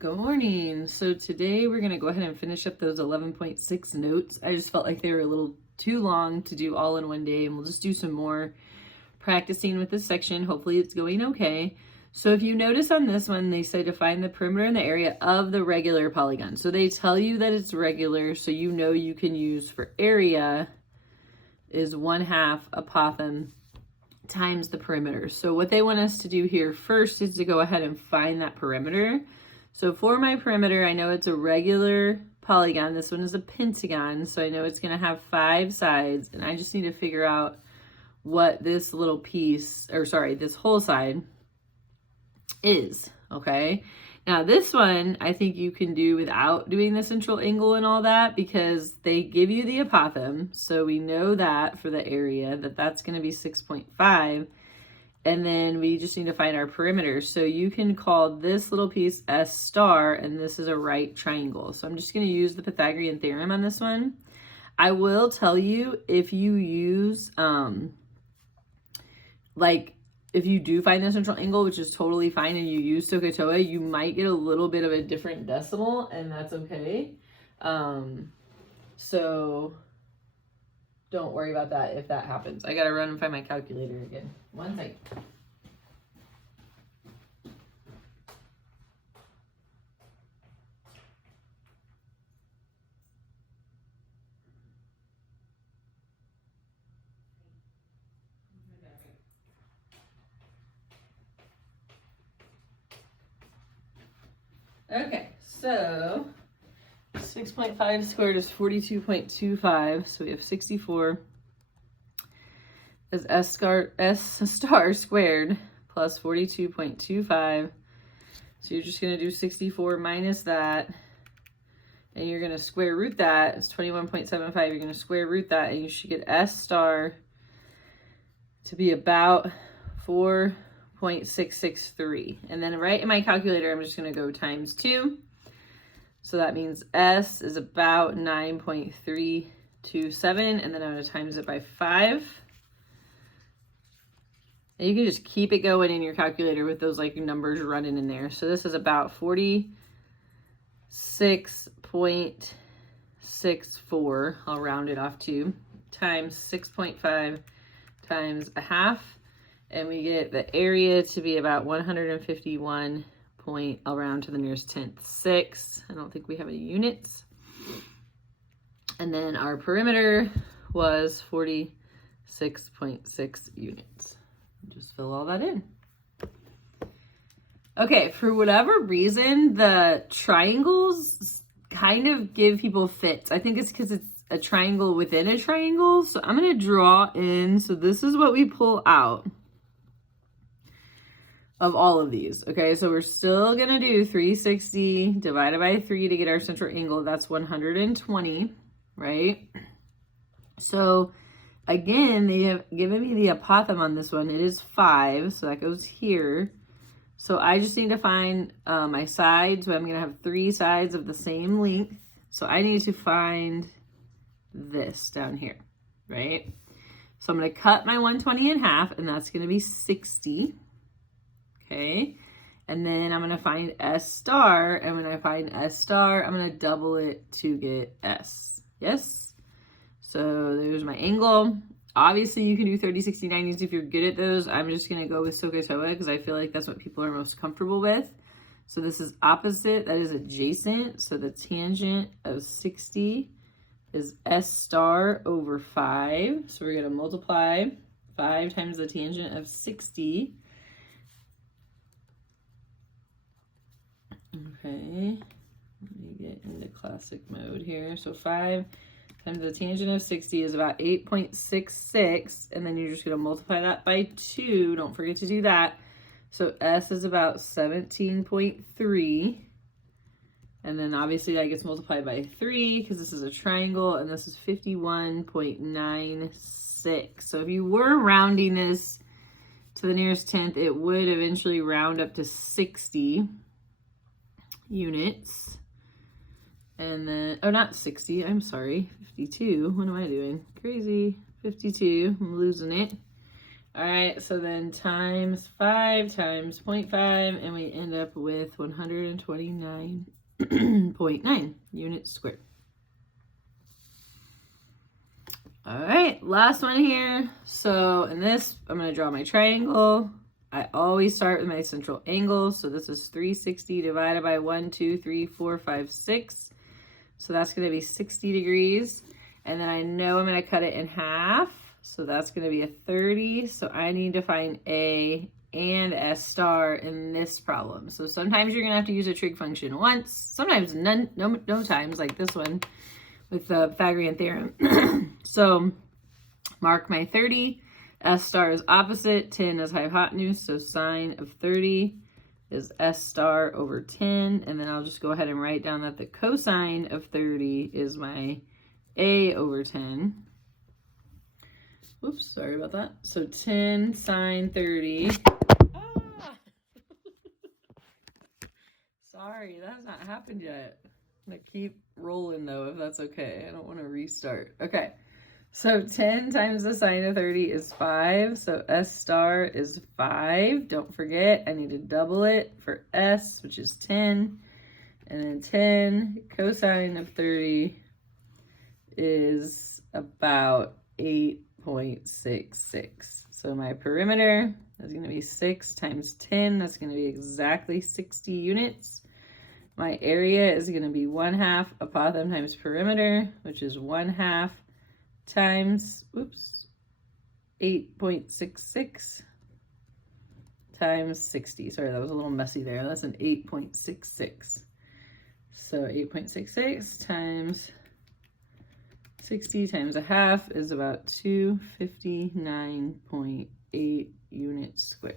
Good morning. So today we're going to go ahead and finish up those 11.6 notes. I just felt like they were a little too long to do all in one day, and we'll just do some more practicing with this section. Hopefully it's going okay. So if you notice on this one, they say to find the perimeter and the area of the regular polygon. So they tell you that it's regular, so you know you can use for area is 1/2 apothem times the perimeter. So what they want us to do here first is to go ahead and find that perimeter. So for my perimeter, I know it's a regular polygon. This one is a pentagon, so I know it's going to have 5 sides, and I just need to figure out what this little piece, or sorry, this whole side is, okay? Now this one, I think you can do without doing the central angle and all that, because they give you the apothem, so we know that for the area, that's going to be 6.5. And then we just need to find our perimeter. So you can call this little piece S star, and this is a right triangle. So I'm just going to use the Pythagorean theorem on this one. I will tell you, if you use, if you do find the central angle, which is totally fine, and you use SOHCAHTOA, you might get a little bit of a different decimal, and that's okay. So don't worry about that if that happens. I gotta run and find my calculator again. One second. Okay, so 6.5 squared is 42.25, so we have 64 is S star squared plus 42.25. So you're just going to do 64 minus that, and you're going to square root that. It's 21.75. You're going to square root that, and you should get S star to be about 4.663. And then right in my calculator, I'm just going to go times 2. So that means S is about 9.327, and then I'm going to times it by 5. And you can just keep it going in your calculator with those like numbers running in there. So this is about 46.64, I'll round it off to, times 6.5 times 1/2, and we get the area to be about 151. I'll round to the nearest 10th, 6. I don't think we have any units. And then our perimeter was 46.6 units. Just fill all that in. Okay, for whatever reason, the triangles kind of give people fits. I think it's because it's a triangle within a triangle. So I'm going to draw in. So this is what we pull out of all of these. Okay, so we're still gonna do 360 divided by 3 to get our central angle. That's 120, right? So again, they have given me the apothem on this one. It is 5, so that goes here. So I just need to find my sides. So I'm gonna have 3 sides of the same length. So I need to find this down here, right? So I'm gonna cut my 120 in half, and that's gonna be 60. Okay, and then I'm going to find S star, and when I find S star, I'm going to double it to get S. Yes? So there's my angle. Obviously, you can do 30, 60, 90s if you're good at those. I'm just going to go with SOHCAHTOA because I feel like that's what people are most comfortable with. So this is opposite, that is adjacent. So the tangent of 60 is S star over 5. So we're going to multiply 5 times the tangent of 60. Okay, let me get into classic mode here. So 5 times the tangent of 60 is about 8.66, and then you're just going to multiply that by 2. Don't forget to do that. So S is about 17.3, and then obviously that gets multiplied by 3 because this is a triangle, and this is 51.96. So if you were rounding this to the nearest 10th, it would eventually round up to 60 units. And then, oh, not 60, I'm sorry, 52. What am I doing? Crazy. 52, I'm losing it. All right, so then times 5 times 0.5, and we end up with 129.9 units squared. All right, last one here. So in this, I'm going to draw my triangle. I always start with my central angle. So this is 360 divided by 1, 2, 3, 4, 5, 6. So that's going to be 60 degrees. And then I know I'm going to cut it in half. So that's going to be a 30. So I need to find A and S star in this problem. So sometimes you're going to have to use a trig function once. Sometimes no times, like this one with the Pythagorean theorem. So mark my 30. S star is opposite. 10 is hypotenuse. So sine of 30 is S star over 10. And then I'll just go ahead and write down that the cosine of 30 is my A over 10. Whoops, sorry about that. So 10 sine 30. Ah! Sorry, that has not happened yet. I'm going to keep rolling though, if that's okay. I don't want to restart. Okay, so 10 times the sine of 30 is 5. So S star is 5. Don't forget, I need to double it for S, which is 10. And then 10 cosine of 30 is about 8.66. So my perimeter is going to be 6 times 10. That's going to be exactly 60 units. My area is going to be 1/2 apothem times perimeter, which is 1/2 times, 8.66 times 60. Sorry, that was a little messy there. That's an 8.66. So 8.66 times 60 times 1/2 is about 259.8 units squared.